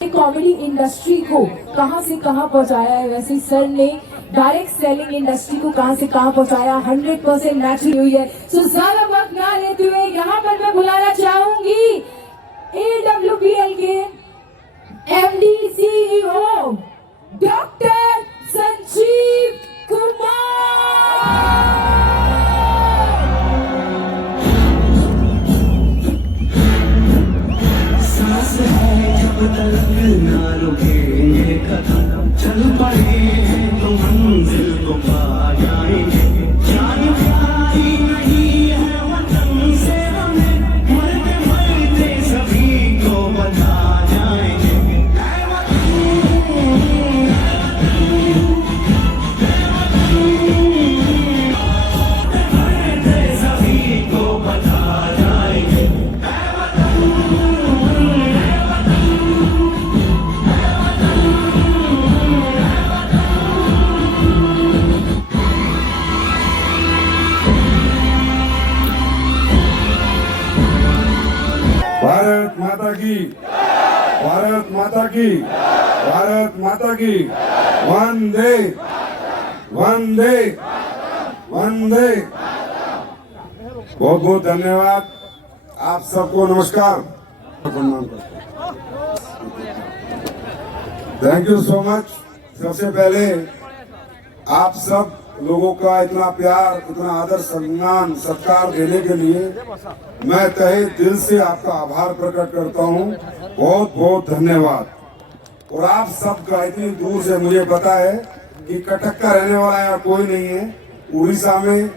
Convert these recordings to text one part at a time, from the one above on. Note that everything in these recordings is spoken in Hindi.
कॉमेडी इंडस्ट्री को कहां से कहां पहुंचाया है, वैसे सर ने डायरेक्ट सेलिंग इंडस्ट्री को कहां से कहां पहुंचाया, 100% नेचुरल हुई है। सो ज्यादा वक्त ना लेते हुए यहाँ पर मैं बुलाना चाहूंगी AWPL के MD CEO doctor Sanjeev Kumar. ना रुकेंगे कदम, चल पड़े तो मंजिल को पा जाएंगे। जान प्यारी नहीं है वतन से हमें, मरते मरते सभी को बता जाएंगे। मरते सभी को बता जाएंगे। भारत माता की, भारत माता की, भारत माता की, वंदे वंदे वंदे। बहुत बहुत धन्यवाद। आप सबको नमस्कार। Thank you so much. सबसे पहले आप सब लोगों का इतना प्यार, इतना आदर, सम्मान, सत्कार देने के लिए मैं तहे दिल से आपका आभार प्रकट करता हूं। बहुत बहुत धन्यवाद। और आप सबका इतनी दूर से, मुझे पता है कि कटक का रहने वाला यहाँ कोई नहीं है। उड़ीसा में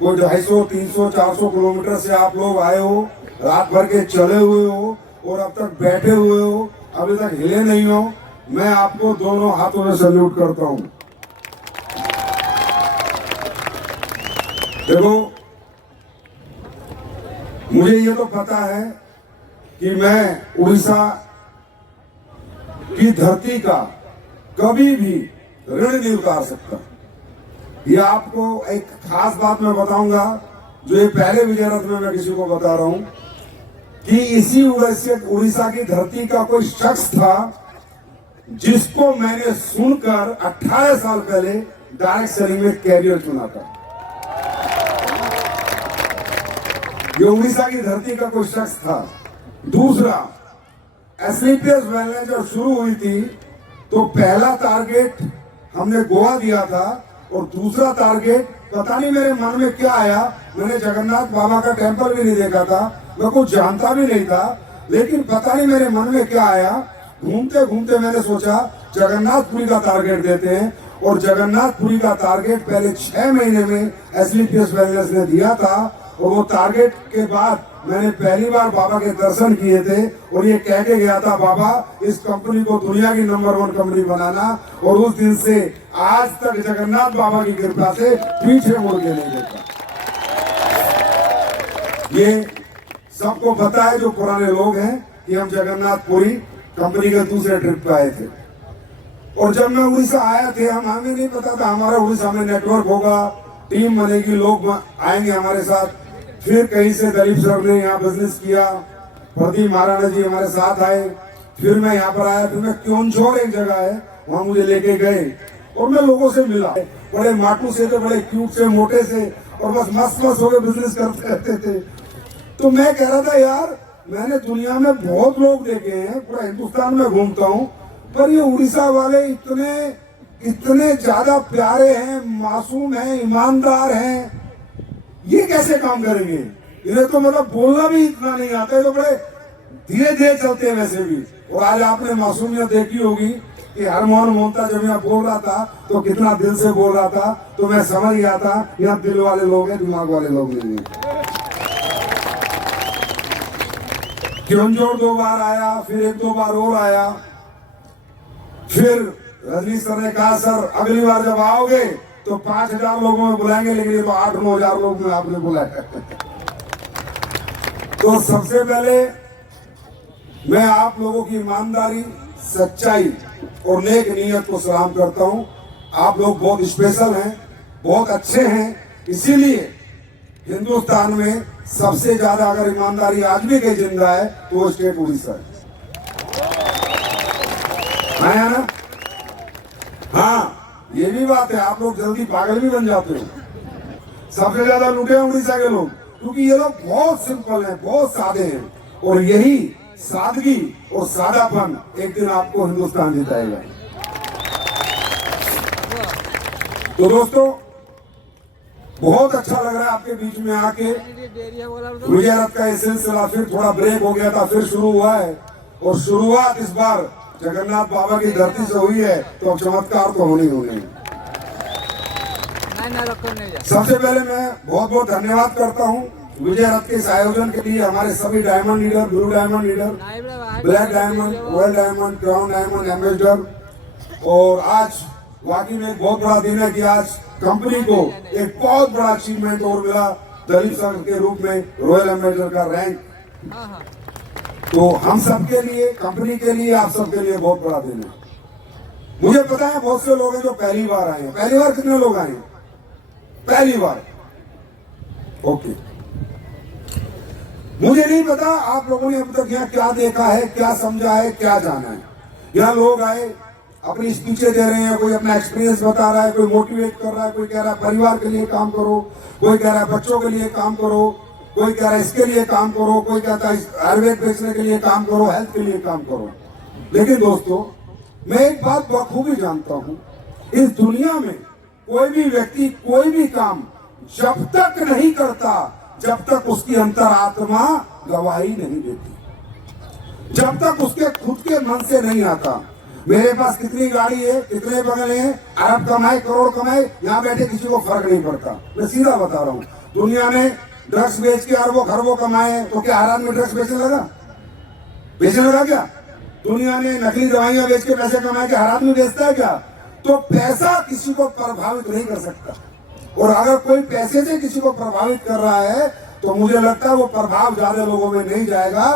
कोई 250, 300, 400 किलोमीटर से आप लोग आए हो, रात भर के चले हुए हो और अब तक बैठे हुए हो, अभी तक हिले नहीं हो। मैं आपको दोनों हाथों में सैल्यूट करता हूँ। देखो, मुझे ये तो पता है कि मैं उड़ीसा की धरती का कभी भी ऋण नहीं उतार सकता। ये आपको एक खास बात मैं बताऊंगा, जो ये पहले विजय रथ में मैं किसी को बता रहा हूं, कि इसी उड़ीसा की धरती का कोई शख्स था जिसको मैंने सुनकर 18 साल पहले डायरेक्ट सेलिंग में कैरियर चुना था। ये उड़ीसा की धरती का कोई शख्स था। दूसरा, एसलीपीएस वेलनेस जब शुरू हुई थी तो पहला टारगेट हमने गोवा दिया था और दूसरा टारगेट पता नहीं मेरे मन में क्या आया, मैंने जगन्नाथ बाबा का टेम्पल भी नहीं देखा था, मैं कुछ जानता भी नहीं था, लेकिन पता नहीं मेरे मन में क्या आया, घूमते घूमते मैंने सोचा जगन्नाथपुरी का टारगेट देते हैं। और जगन्नाथपुरी का टारगेट पहले 6 महीने में एसलीपीएस वेलनेस ने दिया था। और वो टारगेट के बाद मैंने पहली बार बाबा के दर्शन किए थे और ये कह के गया था, बाबा इस कंपनी को दुनिया की नंबर 1 कंपनी बनाना। और उस दिन से आज तक जगन्नाथ बाबा की कृपा से पीछे मुड़ के नहीं देखा। ये सबको पता है जो पुराने लोग हैं कि हम जगन्नाथपुरी कंपनी के दूसरे ट्रिप पे आए थे। और जब मैं उड़ीसा आया थे, हमें नहीं पता था हमारा उड़ीसा में नेटवर्क होगा, टीम बनेगी, लोग आएंगे हमारे साथ। फिर कहीं से दिलीप सर ने यहाँ बिजनेस किया, प्रदीप महाराणा जी हमारे साथ आए। फिर मैं यहाँ पर आया, फिर मैं क्योंझोर एक जगह है, वहां मुझे लेके गए और मैं लोगों से मिला। बड़े माटू से थे, बड़े क्यूट से, मोटे से, और बस मस्त मस्त होकर बिजनेस करते रहते थे। तो मैं कह रहा था, यार मैंने दुनिया में बहुत लोग देखे हैं, पूरा हिंदुस्तान में घूमता हूँ, पर ये उड़ीसा वाले इतने ज्यादा प्यारे हैं, मासूम हैं, ईमानदार हैं, ये कैसे काम करेंगे? इन्हें तो मतलब बोलना भी इतना नहीं आता है, तो बड़े धीरे धीरे चलते हैं वैसे भी। और आज आपने मासूमियत देखी होगी कि हरमोहन मोहता जब यहाँ बोल रहा था तो कितना दिल से बोल रहा था, तो मैं समझ गया था यहाँ दिल वाले लोग हैं, दिमाग वाले लोग नहीं हैं। क्योंझोर 2 बार आया, फिर 1-2 बार और आया। फिर रजनी सर ने कहा, सर अगली बार जब आओगे तो 5000 लोगों में बुलाएंगे, लेकिन ये तो 8-9 हजार लोग में आपने बुलाया। तो सबसे पहले मैं आप लोगों की ईमानदारी, सच्चाई और नेक नीयत को सलाम करता हूं। आप लोग बहुत स्पेशल हैं, बहुत अच्छे हैं। इसीलिए हिंदुस्तान में सबसे ज्यादा अगर ईमानदारी आज भी कहीं जिंदा है तो वो स्टेट उड़ीसा है। है ना? हाँ, ये भी बात है, आप लोग जल्दी पागल भी बन जाते हो। सबसे ज्यादा लूटे हैं उड़ीसा के लोग, क्योंकि ये लोग बहुत सिंपल हैं, बहुत सादे हैं, और यही सादगी और सादापन एक दिन आपको हिंदुस्तान जिताएगा। तो दोस्तों, बहुत अच्छा लग रहा है आपके बीच में आके। विजय रथ का ये सिलसिला फिर थोड़ा ब्रेक हो गया था, फिर शुरू हुआ है, और शुरुआत इस बार जगन्नाथ बाबा की धरती से हुई है, तो अब चमत्कार तो होने ही होने हैं। सबसे पहले मैं बहुत बहुत धन्यवाद करता हूँ विजय रथ के इस आयोजन के लिए हमारे सभी diamond leader, blue diamond leader, black diamond, royal diamond, crown diamond ambassador. और आज वाकई में एक बहुत बड़ा दिन है कि आज कंपनी को एक बहुत बड़ा अचीवमेंट और मिला, दलित संघ के रूप में रॉयल एम्बेसडर का रैंक। तो हम सबके लिए, कंपनी के लिए, आप सबके लिए बहुत बड़ा दिन है। मुझे पता है बहुत से लोग हैं जो पहली बार आए हैं। पहली बार कितने लोग आए हैं? पहली बार। ओके, मुझे नहीं पता आप लोगों ने अब तक यहाँ क्या देखा है, क्या समझा है, क्या जाना है। यहाँ लोग आए, अपनी स्पीचें दे रहे हैं, कोई अपना एक्सपीरियंस बता रहा है, कोई मोटिवेट कर रहा है, कोई कह रहा है परिवार के लिए काम करो, कोई कह रहा है बच्चों के लिए काम करो, कोई कह रहा है इसके लिए काम करो, कोई कहता है आयुर्वेद बेचने के लिए काम करो, हेल्थ के लिए काम करो। लेकिन दोस्तों, मैं एक बात बखूबी जानता हूं, इस दुनिया में कोई भी व्यक्ति कोई भी काम जब तक नहीं करता, जब तक उसकी अंतरात्मा गवाही नहीं देती, जब तक उसके खुद के मन से नहीं आता। मेरे पास कितनी गाड़ी है, कितने बंगले हैं, अरब कमाए, करोड़ कमाए, यहाँ बैठे किसी को फर्क नहीं पड़ता। मैं सीधा बता रहा हूँ, दुनिया में ड्रग्स बेच के अरबों खरबों कमाए, तो क्या हर आदमी ड्रग्स बेचने लगा? बेचने लगा क्या? दुनिया ने नकली दवाइयां बेच के पैसे कमाए, क्या हर आदमी बेचता है क्या? तो पैसा किसी को प्रभावित नहीं कर सकता, और अगर कोई पैसे से किसी को प्रभावित कर रहा है तो मुझे लगता है वो प्रभाव ज्यादा लोगों में नहीं जाएगा।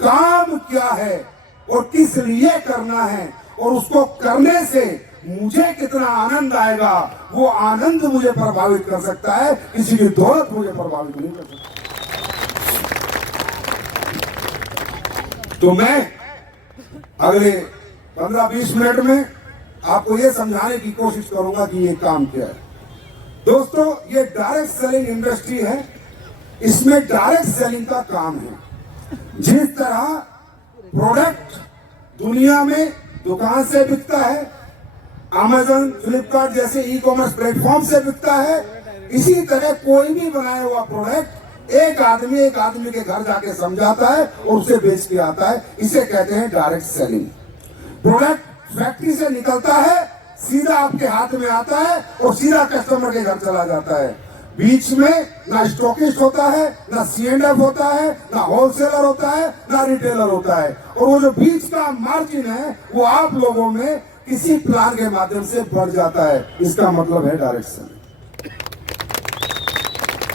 काम क्या है और किस लिए करना है, और उसको करने से मुझे कितना आनंद आएगा, वो आनंद मुझे प्रभावित कर सकता है, किसी की दौलत मुझे प्रभावित नहीं कर सकती। तो मैं अगले 15-20 मिनट में आपको ये समझाने की कोशिश करूंगा कि ये काम क्या है। दोस्तों, ये डायरेक्ट सेलिंग इंडस्ट्री है, इसमें डायरेक्ट सेलिंग का काम है। जिस तरह प्रोडक्ट दुनिया में दुकान से बिकता है, अमेज़न, फ्लिपकार्ट जैसे ई कॉमर्स प्लेटफॉर्म से बिकता है, इसी तरह कोई भी बनाया हुआ प्रोडक्ट एक आदमी के घर जाके समझाता है और उसे बेच के आता है। इसे कहते हैं डायरेक्ट सेलिंग। प्रोडक्ट फैक्ट्री से निकलता है, सीधा आपके हाथ में आता है और सीधा कस्टमर के घर चला जाता है। बीच में ना स्टॉकिस्ट होता है, ना C&F होता है, ना होलसेलर होता है, ना रिटेलर होता है, और वो जो बीच का मार्जिन है वो आप लोगों में किसी प्लान के माध्यम से बढ़ जाता है। इसका मतलब है डायरेक्ट सेलिंग।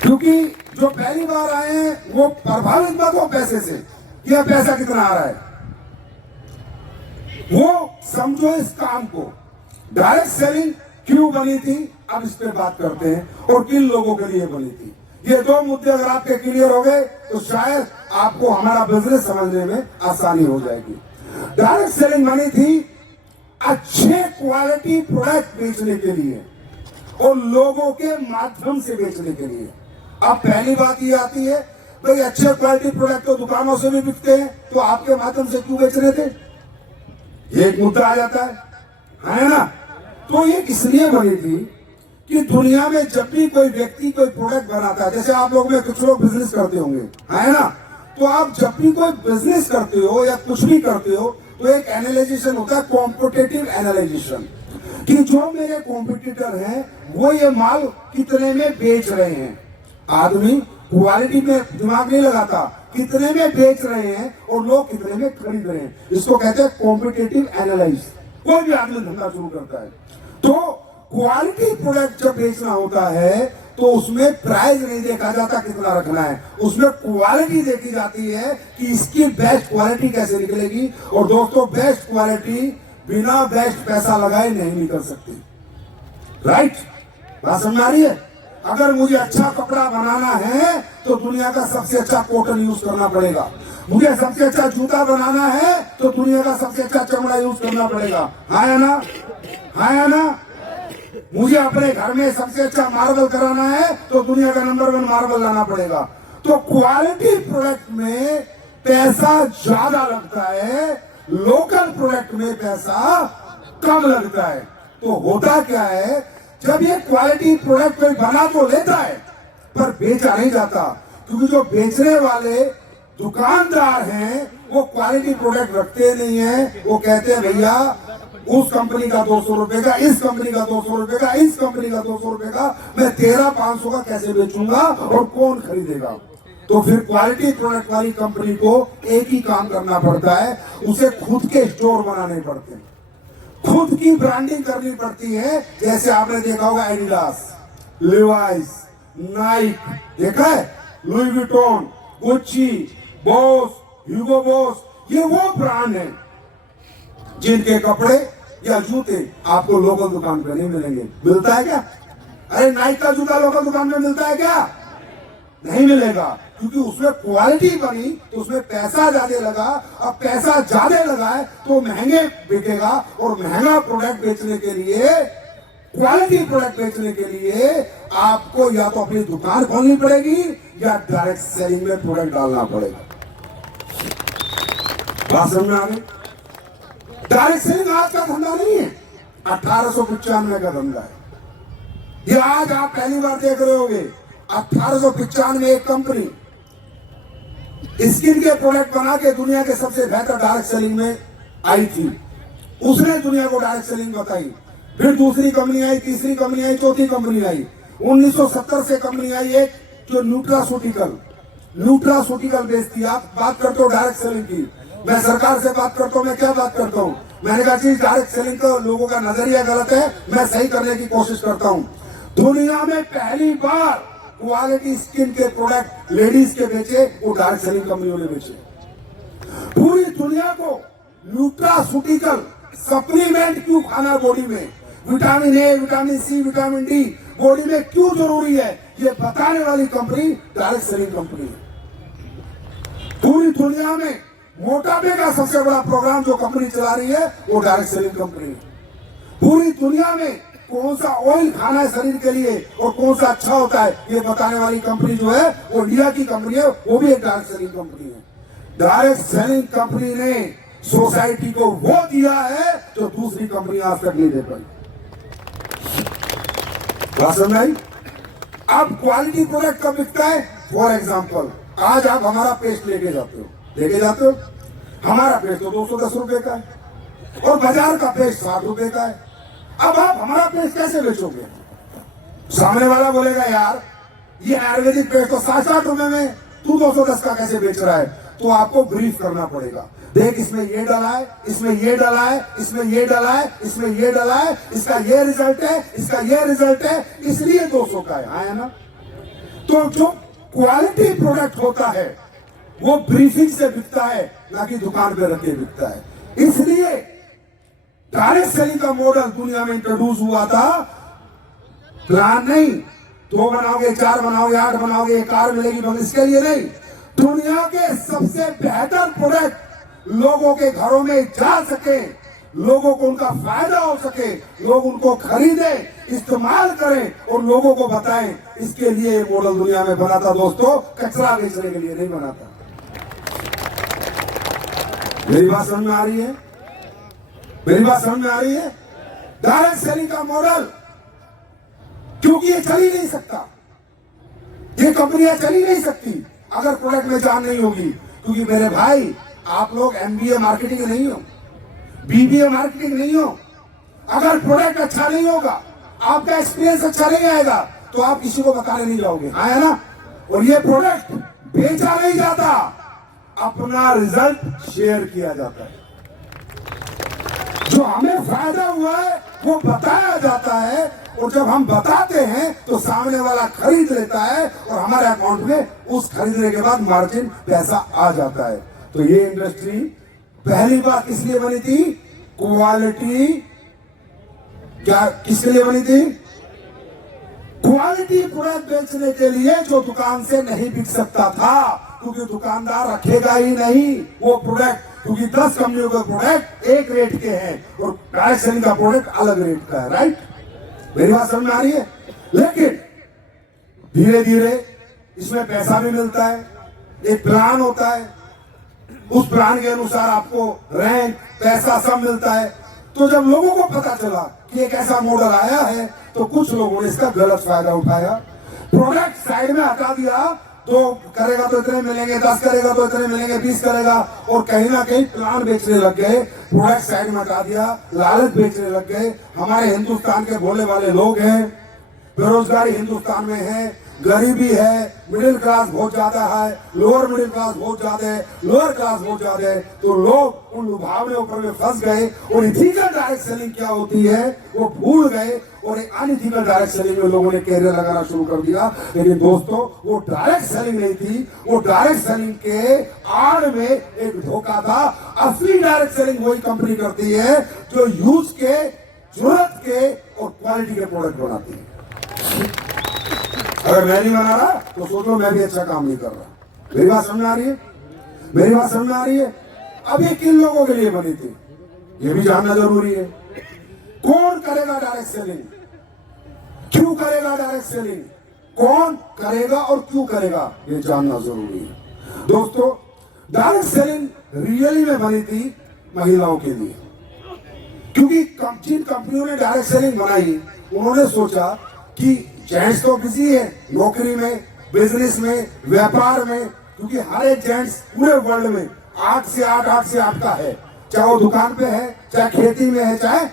क्योंकि जो पहली बार आए हैं वो प्रभावित मत हो पैसे से, यह पैसा कितना आ रहा है, वो समझो इस काम को। डायरेक्ट सेलिंग क्यों बनी थी, अब इस पे बात करते हैं, और किन लोगों के लिए बनी थी। ये दो मुद्दे अगर आपके क्लियर हो गए तो शायद आपको हमारा बिजनेस समझने में आसानी हो जाएगी। डायरेक्ट सेलिंग बनी थी अच्छे क्वालिटी प्रोडक्ट बेचने के लिए और लोगों के माध्यम से बेचने के लिए। अब पहली बात ये आती है, भाई अच्छे क्वालिटी प्रोडक्ट तो दुकानों से भी बिकते हैं, तो आपके माध्यम से क्यों बेच रहे थे? ये एक मुद्दा आ जाता है ना? तो ये इसलिए बनी थी कि दुनिया में जब भी कोई व्यक्ति कोई प्रोडक्ट बनाता है, जैसे आप लोग में कुछ लोग बिजनेस करते होंगे, है ना? तो आप जब भी कोई बिजनेस करते हो या कुछ भी करते हो तो एक एनालिसिस होता है, कॉम्पिटिटिव एनालिसिस, कि जो मेरे कॉम्पिटिटर हैं वो ये माल कितने में बेच रहे हैं। आदमी क्वालिटी में दिमाग नहीं लगाता, कितने में बेच रहे हैं और लोग कितने में खरीद रहे हैं। इसको कहते हैं कॉम्पिटिटिव एनालिसिस। कोई भी आदमी धंधा शुरू करता है तो क्वालिटी प्रोडक्ट जब बेचना होता है तो उसमें प्राइस नहीं देखा जाता कितना रखना है, उसमें क्वालिटी देखी जाती है कि इसकी बेस्ट क्वालिटी कैसे निकलेगी। और दोस्तों, बेस्ट क्वालिटी बिना बेस्ट पैसा लगाए नहीं निकल सकती। राइट? बात समझ आ रही है? अगर मुझे अच्छा कपड़ा बनाना है तो दुनिया का सबसे अच्छा कॉटन यूज करना पड़ेगा। मुझे सबसे अच्छा जूता बनाना है तो दुनिया का सबसे अच्छा चमड़ा यूज करना पड़ेगा। हाँ या ना? हाँ या ना? मुझे अपने घर में सबसे अच्छा मार्बल कराना है तो दुनिया का नंबर 1 मार्बल लाना पड़ेगा। तो क्वालिटी प्रोडक्ट में पैसा ज्यादा लगता है, लोकल प्रोडक्ट में पैसा कम लगता है। तो होता क्या है, जब ये क्वालिटी प्रोडक्ट कोई बना तो लेता है पर बेचा नहीं जाता, क्योंकि जो बेचने वाले दुकानदार हैं वो क्वालिटी प्रोडक्ट रखते नहीं है। वो कहते हैं भैया उस कंपनी का 200 रुपए का, इस कंपनी का 200 रुपए का, इस कंपनी का 200 रुपए का, मैं तेरा 500 का कैसे बेचूंगा और कौन खरीदेगा। तो फिर क्वालिटी प्रोडक्ट वाली कंपनी को एक ही काम करना पड़ता है, उसे खुद के स्टोर बनाने पड़ते हैं, खुद की ब्रांडिंग करनी पड़ती है। जैसे आपने देखा होगा एडिडास, लिवाइस, नाइक, देखा है, लुई विटॉन, गुच्ची, बॉस, ह्यूगो बॉस, ये वो ब्रांड है जिनके कपड़े या जूते आपको लोकल दुकान पे नहीं मिलेंगे। मिलता है क्या? अरे नाइक का जूता लोकल दुकान में मिलता है क्या? नहीं मिलेगा, क्योंकि उसमें क्वालिटी बनी तो उसमें पैसा ज्यादा लगा। अब पैसा ज्यादा लगा है तो महंगे बिकेगा, और महंगा प्रोडक्ट बेचने के लिए, क्वालिटी प्रोडक्ट बेचने के लिए आपको या तो अपनी दुकान खोलनी पड़ेगी या डायरेक्ट सेलिंग में प्रोडक्ट डालना पड़ेगा। बात समझ में आ गई? डायरेक्ट सेलिंग आज का धंधा नहीं है, 1895 का धंधा है। ये आज आप पहली बार देख रहे होगे। 1895 में एक कंपनी स्किन के प्रोडक्ट बना के दुनिया के सबसे बेहतर डायरेक्ट सेलिंग में आई थी। उसने दुनिया को डायरेक्ट सेलिंग बताई। फिर दूसरी कंपनी आई, तीसरी कंपनी आई, चौथी कंपनी आई। 1970 से कंपनी आई एक जो न्यूट्रासूटिकल बेचती। आप बात करते हो डायरेक्ट सेलिंग की, मैं सरकार से बात करता हूं, मैं क्या बात करता हूं, मैंने कहा चीज डायरेक्ट सेलिंग का लोगों का नजरिया गलत है, मैं सही करने की कोशिश करता हूं। दुनिया में पहली बार क्वालिटी स्किन के प्रोडक्ट लेडीज के बेचे, वो डायरेक्ट सेलिंग कंपनियों ने बेचे। पूरी दुनिया को न्यूट्रासूटिकल सप्लीमेंट क्यों खाना बॉडी में, vitamin A, vitamin C, vitamin D body में क्यों जरूरी है, ये बताने वाली कंपनी डायरेक्ट सेलिंग कंपनी है। पूरी दुनिया में मोटापे का सबसे बड़ा प्रोग्राम जो कंपनी चला रही है वो डायरेक्ट सेलिंग कंपनी है। पूरी दुनिया में कौन सा ऑयल खाना है शरीर के लिए और कौन सा अच्छा होता है, ये बताने वाली कंपनी जो है वो इंडिया की कंपनी है, वो भी एक डायरेक्ट सेलिंग कंपनी है। डायरेक्ट सेलिंग कंपनी ने सोसाइटी को वो दिया है जो दूसरी कंपनी आज तक नहीं दे पाई। समझ आई? अब क्वालिटी प्रोडक्ट कब बिकता है? फॉर एग्जाम्पल, आज आप हमारा पेस्ट लेके जाते हो, हमारा पेस्ट तो 210 रुपए का है और बाजार का पेस्ट 60 रुपए का है। अब आप हमारा पेस्ट कैसे बेचोगे? सामने वाला बोलेगा यार ये आयुर्वेदिक पेस्ट तो 60 रुपए में, तू 210 का कैसे बेच रहा है? तो आपको ब्रीफ करना पड़ेगा, देख इसमें ये डाला है, इसमें ये डाला है, इसमें ये डाला है, इसमें ये डाला है, इसका ये रिजल्ट है, इसका ये रिजल्ट है, इसलिए 200 का है ना? तो जो क्वालिटी प्रोडक्ट होता है वो ब्रीफिंग से बिकता है, ना कि दुकान पे रखे बिकता है। इसलिए डायरेक्ट सेलिंग का मॉडल दुनिया में इंट्रोड्यूस हुआ था। प्लान नहीं, 2 बनाओगे, 4 बनाओगे, 8 बनाओगे, एक कार मिलेगी, मगर इसके लिए नहीं। दुनिया के सबसे बेहतर प्रोडक्ट लोगों के घरों में जा सके, लोगों को उनका फायदा हो सके, लोग उनको खरीदें, इस्तेमाल करें और लोगों को बताएं, इसके लिए ये मॉडल दुनिया में बना था दोस्तों, कचरा बेचने के लिए नहीं बना था। मेरी बात समझ में आ रही है? मेरी बात समझ में आ रही है? डायरेक्ट सेलिंग का मॉडल, क्योंकि ये चल ही नहीं सकता, ये कंपनियां चल ही नहीं सकती अगर प्रोडक्ट में जान नहीं होगी। क्योंकि मेरे भाई, आप लोग MBA मार्केटिंग नहीं हो, BBA मार्केटिंग नहीं हो, अगर प्रोडक्ट अच्छा नहीं होगा, आपका एक्सपीरियंस अच्छा नहीं आएगा, तो आप किसी को बताने नहीं जाओगे, आया ना? और ये प्रोडक्ट बेचा नहीं जाता, अपना रिजल्ट शेयर किया जाता है। जो हमें फायदा हुआ है वो बताया जाता है, और जब हम बताते हैं तो सामने वाला खरीद लेता है और हमारे अकाउंट में उस खरीदने के बाद मार्जिन पैसा आ जाता है। तो ये इंडस्ट्री पहली बार किस लिए बनी थी? क्वालिटी, क्या किसके लिए बनी थी? क्वालिटी प्रोडक्ट बेचने के लिए जो दुकान से नहीं बिक सकता था, क्योंकि दुकानदार रखेगा ही नहीं वो प्रोडक्ट, क्योंकि 10 कंपनियों का प्रोडक्ट एक रेट के हैं और डायरेक्ट सेलिंग का प्रोडक्ट अलग रेट का है। राइट, मेरी बात समझ में आ रही है? लेकिन धीरे धीरे इसमें पैसा भी मिलता है, एक प्लान होता है, उस प्लान के अनुसार आपको रैंक पैसा सब मिलता है। तो जब लोगों को पता चला कि एक ऐसा मॉडल आया है, तो कुछ लोगों ने इसका गलत फायदा उठाया, प्रोडक्ट साइड में हटा दिया। तो करेगा तो इतने मिलेंगे, 10 करेगा तो इतने मिलेंगे, 20 करेगा, और कहीं ना कहीं प्लान बेचने लग गए, प्रोडक्ट साइड में हटा दिया, लालच बेचने लग गए। हमारे हिंदुस्तान के भोले वाले लोग हैं, बेरोजगारी हिंदुस्तान में है, गरीबी है, मिडिल क्लास बहुत ज्यादा है, लोअर मिडिल क्लास बहुत ज्यादा है, लोअर क्लास बहुत ज्यादा है। तो लोग उन लुभावने ऊपर में फंस गए और इथिकल डायरेक्ट सेलिंग क्या होती है वो भूल गए, और एक अनइथिकल डायरेक्ट सेलिंग में लोगों ने कैरियर लगाना शुरू कर दिया। लेकिन दोस्तों, वो डायरेक्ट सेलिंग नहीं थी, वो डायरेक्ट सेलिंग के आड़ में एक धोखा था। असली डायरेक्ट सेलिंग वही कंपनी करती है जो यूज के, जरूरत के और क्वालिटी के प्रोडक्ट बनाती है। अगर मैं नहीं बना रहा तो सोचो मैं भी अच्छा काम नहीं कर रहा। मेरी बात समझ में आ रही है? मेरी बात समझ में आ रही है? अब ये किन लोगों के लिए बनी थी ये भी जानना जरूरी है। कौन करेगा डायरेक्ट सेलिंग, क्यों करेगा डायरेक्ट सेलिंग, कौन करेगा और क्यों करेगा, ये जानना जरूरी है। दोस्तों, डायरेक्ट सेलिंग रियली में बनी थी महिलाओं के लिए, क्योंकि जिन कंपनियों ने डायरेक्ट सेलिंग बनाई उन्होंने सोचा कि जेंट्स तो बिजी है नौकरी में, बिजनेस में, व्यापार में, क्योंकि हर एक जेंट्स पूरे वर्ल्ड में 8 से 8 का है, चाहे वो दुकान पे है, चाहे खेती में है, चाहे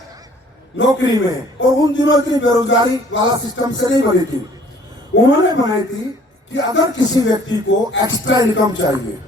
नौकरी में है। और उन दिनों इतनी बेरोजगारी वाला सिस्टम से नहीं बनी थी। उन्होंने बनाई थी कि अगर किसी व्यक्ति को एक्स्ट्रा इनकम चाहिए,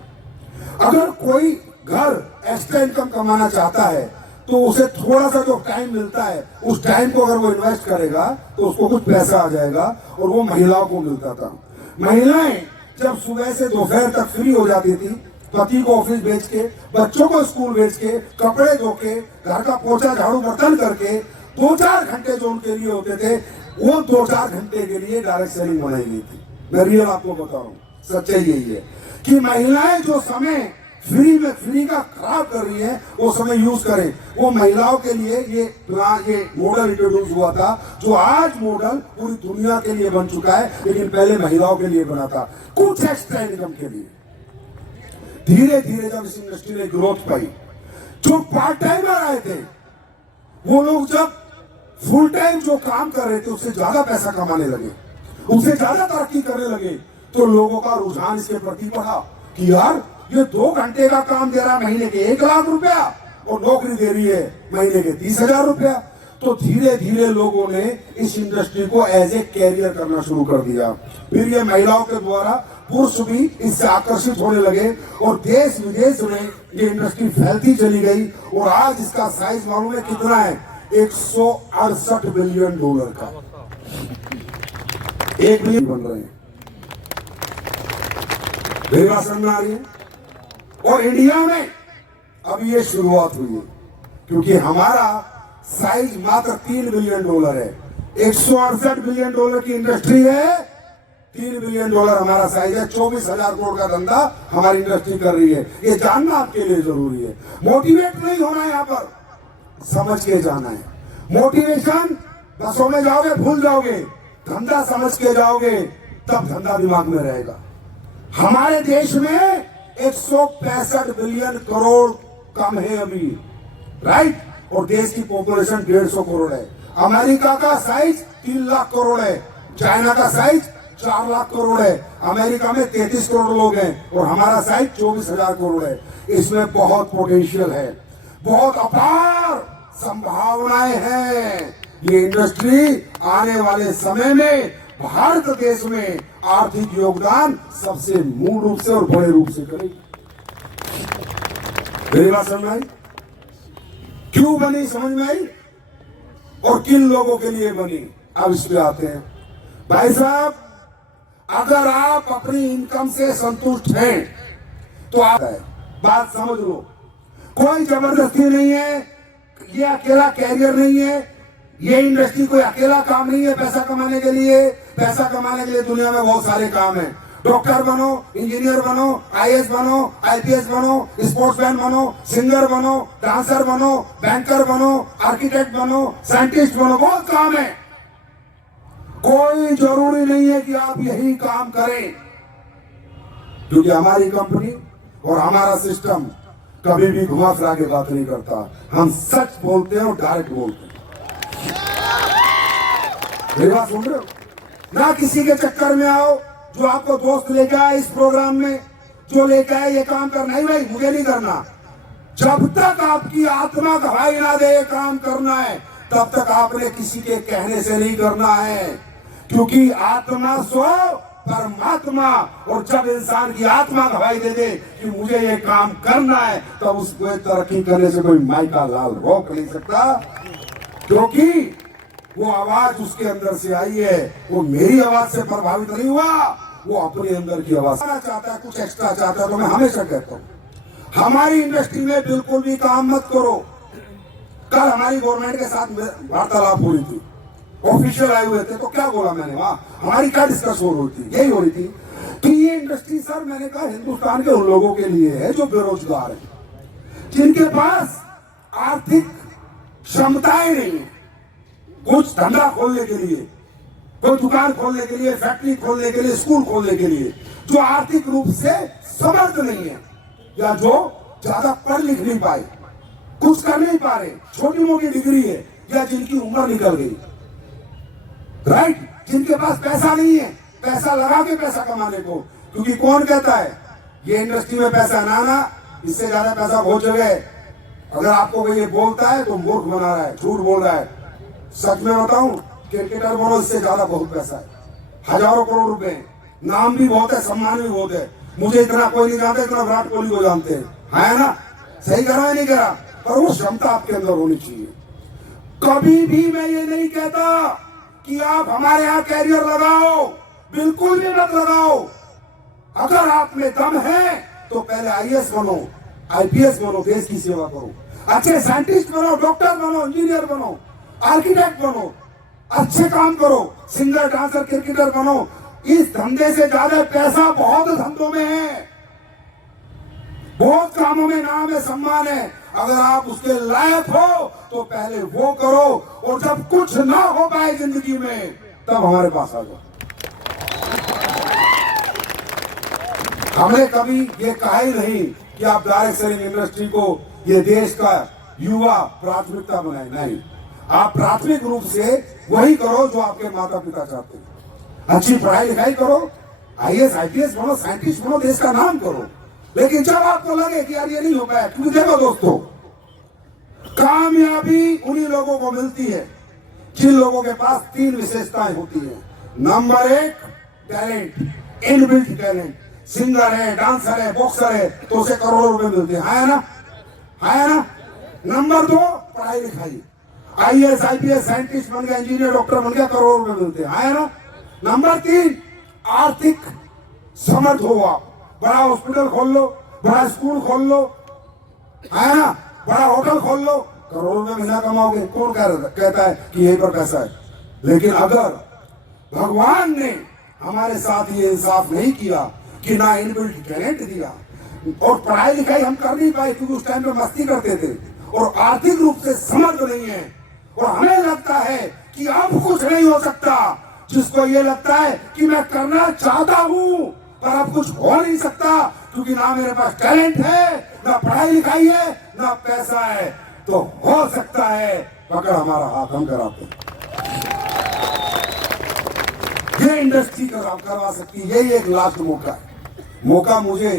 अगर कोई घर एक्स्ट्रा इनकम कमाना चाहता है, तो उसे थोड़ा सा जो टाइम मिलता है उस टाइम को अगर वो इन्वेस्ट करेगा तो उसको कुछ पैसा आ जाएगा, और वो महिलाओं को मिलता था। महिलाएं जब सुबह से दोपहर तक फ्री हो जाती थी, पति को ऑफिस भेज के, बच्चों को स्कूल भेज के, कपड़े धो के, घर का पोछा झाड़ू बर्तन करके 2-4 घंटे जो उनके लिए होते थे, वो 2-4 घंटे के लिए डायरेक्ट सेलिंग बनाई गई थी। मैं रियल आपको बता रहा हूँ, सच्चाई यही है कि महिलाएं जो समय फ्री का खराब कर रही है वो समय यूज करें। वो महिलाओं के लिए ये मॉडल इंट्रोड्यूस हुआ था, जो आज मॉडल पूरी दुनिया के लिए बन चुका है, लेकिन पहले महिलाओं के लिए बना था, कुछ एक्स्ट्रा इनकम के लिए। धीरे धीरे जब इस इंडस्ट्री ने ग्रोथ पाई, जो पार्ट टाइमर आए थे वो लोग जब फुल टाइम जो काम कर रहे थे उससे ज्यादा पैसा कमाने लगे, उससे ज्यादा तरक्की करने लगे, तो लोगों का रुझान इसके प्रति बढ़ा कि यार ये 2 घंटे का काम दे रहा है महीने के 1 लाख रुपया, और नौकरी दे रही है महीने के 30,000 रुपया। तो धीरे धीरे लोगों ने इस इंडस्ट्री को एज ए कैरियर करना शुरू कर दिया। फिर ये महिलाओं के द्वारा पुरुष भी इससे आकर्षित होने लगे, और देश विदेश में ये इंडस्ट्री फैलती चली गई, और आज इसका साइज मालूम है कितना है? 168 बिलियन डॉलर का 1 बिलियन बन रहे हैं। मेरी बात समझ में आ रही है? और इंडिया में अभी ये शुरुआत हुई है, क्योंकि हमारा साइज मात्र 3 बिलियन डॉलर है। 168 बिलियन डॉलर की इंडस्ट्री है, 3 बिलियन डॉलर हमारा साइज है। 24,000 करोड़ का धंधा हमारी इंडस्ट्री कर रही है। ये जानना आपके लिए जरूरी है। मोटिवेट नहीं होना है, यहाँ पर समझ के जाना है। मोटिवेशन बसों में जाओगे भूल जाओगे, धंधा समझ के जाओगे तब धंधा दिमाग में रहेगा। हमारे देश में 165 बिलियन करोड़ कम है अभी, राइट, और देश की पॉपुलेशन 150 करोड़ है। अमेरिका का साइज 3 लाख करोड़ है, चाइना का साइज 4 लाख करोड़ है, अमेरिका में 33 करोड़ लोग हैं, और हमारा साइज 24,000 करोड़ है। इसमें बहुत पोटेंशियल है, बहुत अपार संभावनाएं हैं। ये इंडस्ट्री आने वाले समय में भारत देश में आर्थिक योगदान सबसे मूल रूप से और बड़े रूप से करेगी। मेरी बात समझ में आई? क्यों बनी समझ में आई, और किन लोगों के लिए बनी? अब इस पे आते हैं। भाई साहब, अगर आप अपनी इनकम से संतुष्ट हैं तो आप बात समझ लो, कोई जबरदस्ती नहीं है, ये अकेला कैरियर नहीं है, ये इंडस्ट्री कोई अकेला काम नहीं है पैसा कमाने के लिए। पैसा कमाने के लिए दुनिया में बहुत सारे काम है। डॉक्टर बनो, इंजीनियर बनो, आईएएस बनो, आईपीएस बनो, स्पोर्ट्समैन बनो, सिंगर बनो, डांसर बनो, बैंकर बनो, आर्किटेक्ट बनो, साइंटिस्ट बनो, बहुत काम है। कोई जरूरी नहीं है कि आप यही काम करें, क्योंकि हमारी कंपनी और हमारा सिस्टम कभी भी घुमा फिरा के बात नहीं करता। हम सच बोलते हैं और डायरेक्ट बोलते हैं। मेरी बात सुन रहे हो ना? किसी के चक्कर में आओ, जो आपको दोस्त लेके आए इस प्रोग्राम में, जो लेके आए ये काम करना, नहीं भाई मुझे नहीं करना। जब तक आपकी आत्मा गवाही ना दे ये काम करना है, तब तक आपने किसी के कहने से नहीं करना है, क्योंकि आत्मा सो परमात्मा। और जब इंसान की आत्मा गवाही दे दे कि मुझे ये काम करना है, तब उसको तरक्की करने से कोई माइका लाल रोक नहीं सकता, क्योंकि वो आवाज उसके अंदर से आई है। वो मेरी आवाज से प्रभावित नहीं हुआ, वो अपने अंदर की आवाज चाहता है, कुछ एक्स्ट्रा चाहता है। तो मैं हमेशा कहता हूं हमारी इंडस्ट्री में बिल्कुल भी काम मत करो। कल हमारी गवर्नमेंट के साथ वार्तालाप हो रही थी, ऑफिशियल आए हुए थे, तो क्या बोला मैंने वहां, हमारी क्या डिस्कस हो रही थी, यही हो रही थी कि ये इंडस्ट्री सर, मैंने कहा हिंदुस्तान के उन लोगों के लिए है जो बेरोजगार है, जिनके पास आर्थिक क्षमताएं नहीं है कुछ धंधा खोलने के लिए, कोई दुकान खोलने के लिए, फैक्ट्री खोलने के लिए, स्कूल खोलने के लिए, जो आर्थिक रूप से समर्थ नहीं है, या जो ज्यादा पढ़ लिख नहीं पाए, कुछ कर नहीं पा रहे, छोटी मोटी डिग्री है, या जिनकी उम्र निकल गई, राइट, जिनके पास पैसा नहीं है, पैसा लगा के पैसा कमाने को। क्योंकि कौन कहता है ये इंडस्ट्री में पैसा ना, इससे ज्यादा पैसा बहुत जगह है। अगर आपको कोई ये बोलता है तो मूर्ख बना रहा है, झूठ बोल रहा है। सच में बताऊं, क्रिकेटर बनो, इससे ज्यादा बहुत पैसा है, हजारों करोड़ रुपए, नाम भी बहुत है, सम्मान भी बहुत है। मुझे इतना कोई नहीं जानता, इतना विराट कोहली को जानते हैं, है ना? सही करा है नहीं करा, पर वो क्षमता आपके अंदर होनी चाहिए। कभी भी मैं ये नहीं कहता कि आप हमारे यहाँ कैरियर लगाओ, बिल्कुल भी मत लगाओ। अगर आप में दम है तो पहले आईएएस बनो, आईपीएस बनो, देश की सेवा करो, अच्छे साइंटिस्ट बनो, डॉक्टर बनो, इंजीनियर बनो, आर्किटेक्ट बनो, अच्छे काम करो, सिंगर, डांसर, क्रिकेटर बनो। इस धंधे से ज्यादा पैसा बहुत धंधों में है, बहुत कामों में नाम है, सम्मान है। अगर आप उसके लायक हो तो पहले वो करो, और जब कुछ ना हो पाए जिंदगी में, तब हमारे पास आ जाओ। हमने कभी ये कहा ही नहीं कि आप डायरेक्ट सेलिंग इंडस्ट्री को ये देश का युवा प्राथमिकता बनाए, नहीं। आप प्राथमिक रूप से वही करो जो आपके माता पिता चाहते हैं। अच्छी पढ़ाई लिखाई करो, आईएएस आईपीएस बनो, साइंटिस्ट बनो, देश का नाम करो। लेकिन जब आपको लगे कि यार ये नहीं हो पाया, क्योंकि देखो दोस्तों, कामयाबी उन्हीं लोगों को मिलती है जिन लोगों के पास 3 विशेषताएं होती हैं। Number 1 talent, inbuilt talent. Singer है, डांसर है, बॉक्सर है, तो उसे करोड़ों रुपए मिलते हैं, है ना? है ना? नंबर 2 पढ़ाई लिखाई, आईएएस आईपीएस साइंटिस्ट बन गया, इंजीनियर डॉक्टर बन गया, करोड़ों रुपए मिलते हैं, है ना? नंबर 3 आर्थिक समर्थ हो आप, बड़ा हॉस्पिटल खोल लो, बड़ा स्कूल खोल लो, है ना? बड़ा होटल खोल लो, करोड़ों में महीना कमाओगे। कौन कहता है कि यहीं पर पैसा है? लेकिन अगर भगवान ने हमारे साथ ये इंसाफ नहीं किया कि ना इनबिल्ट टैलेंट दिया, और पढ़ाई लिखाई हम कर नहीं पाए क्योंकि उस टाइम पे मस्ती करते थे, और आर्थिक रूप से समर्थ नहीं है, और हमें लगता है कि अब कुछ नहीं हो सकता, जिसको ये लगता है कि मैं करना चाहता हूं पर अब कुछ हो नहीं सकता क्योंकि ना मेरे पास टैलेंट है, ना पढ़ाई लिखाई है, ना पैसा है, तो हो सकता है पकड़ हमारा हाथ, हम कराते हैं। ये इंडस्ट्री करवा सकती है, यही एक लास्ट मौका है। मौका मुझे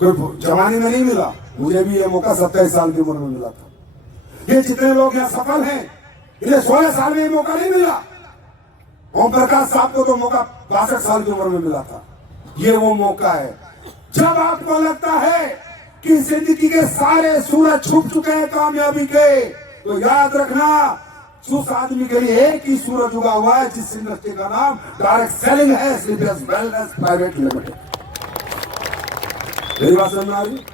कोई जवानी में नहीं मिला, मुझे भी ये मौका 27 साल की उम्र में मिला था। ये जितने लोग यहाँ सफल हैं, इन्हें 16 साल में ये मौका नहीं मिला। ओम प्रकाश साहब को तो मौका 62 साल की उम्र में मिला था। ये वो मौका है जब आपको लगता है कि जिंदगी के सारे सूरज छुप चुके हैं कामयाबी के, तो याद रखना उस आदमी के लिए एक ही सूरज उगा हुआ है, जिस इंडस्ट्री का नाम डायरेक्ट सेलिंग है, स्लीपर्स वेलनेस प्राइवेट लिमिटेड। मेरी बात समझ में आ रही?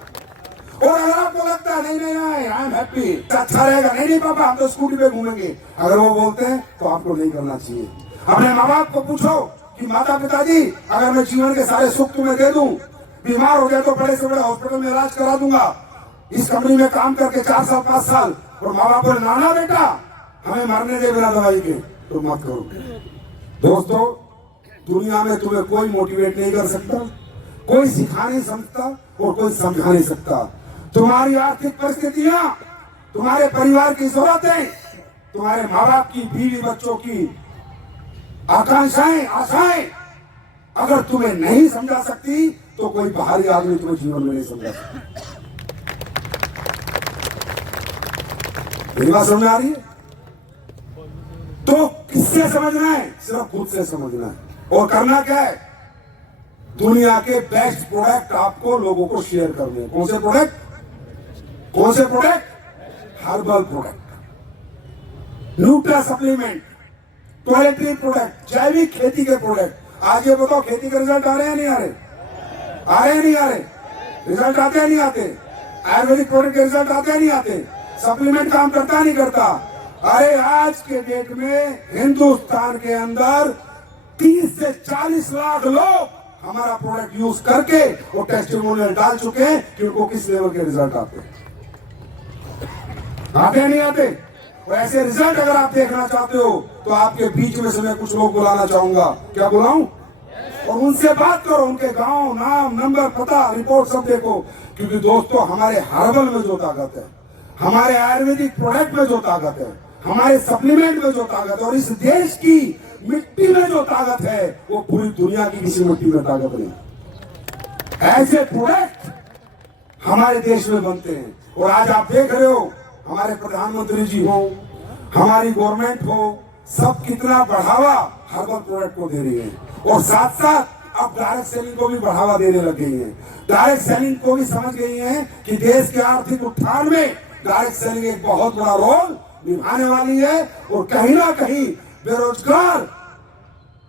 और अगर आपको लगता है नहीं आई एम हैप्पी, अच्छा रहेगा, नहीं पापा हम तो स्कूटी पे घूमेंगे, अगर वो बोलते हैं तो आपको नहीं करना चाहिए। अपने माँ बाप को पूछो कि माता पिताजी, अगर मैं जीवन के सारे सुख तुम्हें दे दूं, बीमार हो गया तो बड़े से बड़े हॉस्पिटल में इलाज करा दूंगा, इस कंपनी में काम करके 4 साल 5 साल, और माँ बाप बोले नाना बेटा हमें मरने दे बिना दवाई के, तो मत करो। दोस्तों, दुनिया में तुम्हें कोई मोटिवेट नहीं कर सकता, कोई सिखा नहीं सकता और कोई समझा नहीं सकता। तुम्हारी आर्थिक परिस्थितियां, तुम्हारे परिवार की जरूरतें, तुम्हारे माँ बाप की, बीवी बच्चों की आकांक्षाएं, आशाएं अगर तुम्हें नहीं समझा सकती तो कोई बाहरी आदमी तुम्हें जीवन में नहीं समझा सकता। मेरी बात समझ आ रही है? तो किससे समझना है? सिर्फ खुद से समझना है। और करना क्या है? दुनिया के बेस्ट प्रोडक्ट आपको लोगों को शेयर करने हैं। कौन से प्रोडक्ट? कौन से product? Herbal product, Nutra supplement, toiletry product, जैविक खेती के प्रोडक्ट। आज ये बताओ, खेती के रिजल्ट आ रहे हैं नहीं आ रहे? आ रहे हैं नहीं आ रहे? रिजल्ट आते हैं नहीं आते? आयुर्वेदिक प्रोडक्ट के रिजल्ट आते हैं नहीं आते? सप्लीमेंट काम करता नहीं करता? अरे आज के डेट में हिंदुस्तान के अंदर 30 से 40 लाख लोग हमारा प्रोडक्ट यूज करके वो टेस्टिमोनियल डाल चुके हैं कि उनको किस लेवल के रिजल्ट आते हैं। आते नहीं आते? और ऐसे रिजल्ट अगर आप देखना चाहते हो तो आपके बीच में से मैं कुछ लोग बुलाना चाहूंगा। क्या बुलाऊं? और उनसे बात करो, उनके गांव, नाम, नंबर, पता, रिपोर्ट सब देखो। क्योंकि दोस्तों, हमारे हर्बल में जो ताकत है, हमारे आयुर्वेदिक प्रोडक्ट में जो ताकत है, हमारे सप्लीमेंट में जो ताकत है, और इस देश की मिट्टी में जो ताकत है, वो पूरी दुनिया की किसी मिट्टी में ताकत नहीं। ऐसे प्रोडक्ट हमारे देश में बनते हैं। और आज आप देख रहे हो, हमारे प्रधानमंत्री जी हो, हमारी गवर्नमेंट हो, सब कितना बढ़ावा हर्बल प्रोडक्ट को दे रही है। और साथ साथ अब डायरेक्ट सेलिंग को भी बढ़ावा देने लग गई है। डायरेक्ट सेलिंग को भी समझ गई है कि देश के आर्थिक उत्थान में डायरेक्ट सेलिंग एक बहुत बड़ा रोल निभाने वाली है। और कहीं ना कहीं बेरोजगार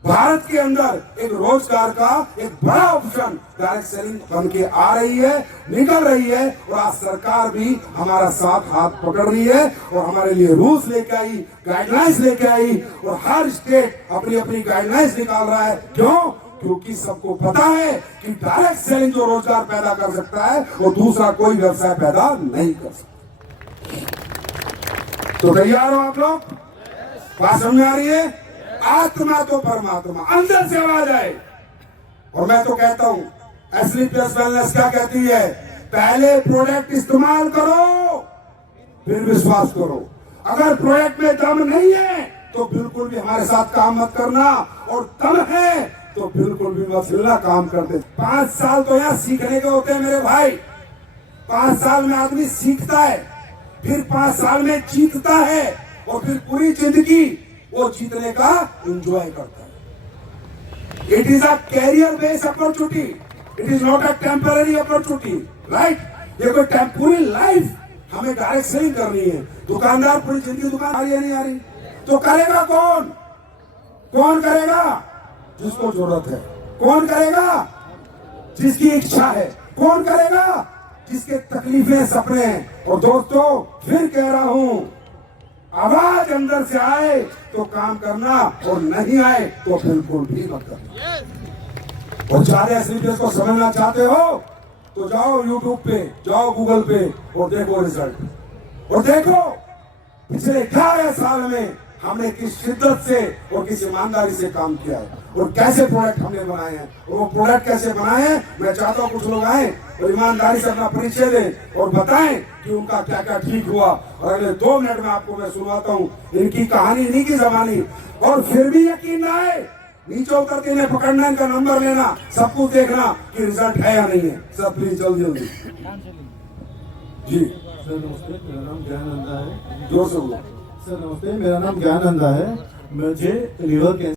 भारत के अंदर एक रोजगार का एक बड़ा ऑप्शन डायरेक्ट सेलिंग बन के आ रही है, निकल रही है। और आज सरकार भी हमारा साथ हाथ पकड़ रही है और हमारे लिए रूल्स लेके आई, गाइडलाइंस लेके आई, और हर स्टेट अपनी अपनी गाइडलाइंस निकाल रहा है। क्यों? क्योंकि सबको पता है कि डायरेक्ट सेलिंग जो रोजगार पैदा कर सकता है वो दूसरा कोई व्यवसाय पैदा नहीं कर सकता। तो तैयार हो आप लोग? बात समझ आ रही है? आत्मा तो परमात्मा, अंदर से आवाज आए। और मैं तो कहता हूं, एसली प्लस वेलनेस क्या कहती है? पहले प्रोडक्ट इस्तेमाल करो, फिर विश्वास करो। अगर प्रोडक्ट में दम नहीं है तो बिल्कुल भी हमारे साथ काम मत करना, और दम है तो बिल्कुल भी मत मिलना, काम करते। 5 साल तो यहाँ सीखने के होते हैं मेरे भाई। 5 साल में आदमी सीखता है, फिर 5 साल में जीतता है, और फिर पूरी जिंदगी वो जीतने का एंजॉय करता है। It is a career based opportunity, it is not a temporary opportunity, right? ये कोई पूरी लाइफ हमें डायरेक्ट सेलिंग करनी है। दुकानदार पूरी जिंदगी दुकान आ रही है नहीं आ रही? तो करेगा कौन? कौन करेगा? जिसको जरूरत है। कौन करेगा? जिसकी इच्छा है। कौन करेगा? जिसके तकलीफें, सपने हैं। और दोस्तों, फिर कह रहा हूं, आवाज अंदर से आए तो काम करना, और नहीं आए तो बिल्कुल भी मत करना। और ज्यादा एसलीपीएस को समझना चाहते हो तो जाओ यूट्यूब पे, जाओ गूगल पे और देखो रिजल्ट। और देखो पिछले 11 साल में हमने किस शिद्दत से और किस ईमानदारी से काम किया है, और कैसे प्रोडक्ट हमने बनाए हैं। और वो प्रोडक्ट कैसे बनाए हैं, मैं चाहता हूं कुछ लोग आए और ईमानदारी से अपना परिचय दें और बताएं कि उनका क्या क्या ठीक हुआ। और अगले 2 मिनट में आपको मैं सुनाता हूं इनकी कहानी, इन्हीं की जबानी। और फिर भी यकीन ना आए, नीचे उतर के इन्हें पकड़ना, इनका नंबर लेना, सब कुछ देखना कि रिजल्ट है या नहीं है। सब प्लीज जल्दी जल्दी जी। सर नमस्ते, मेरा नाम ज्ञानंदा है। जोर से बोलो। सर नमस्ते, मेरा नाम ज्ञानंदा है। मुझे लिवर कैंसर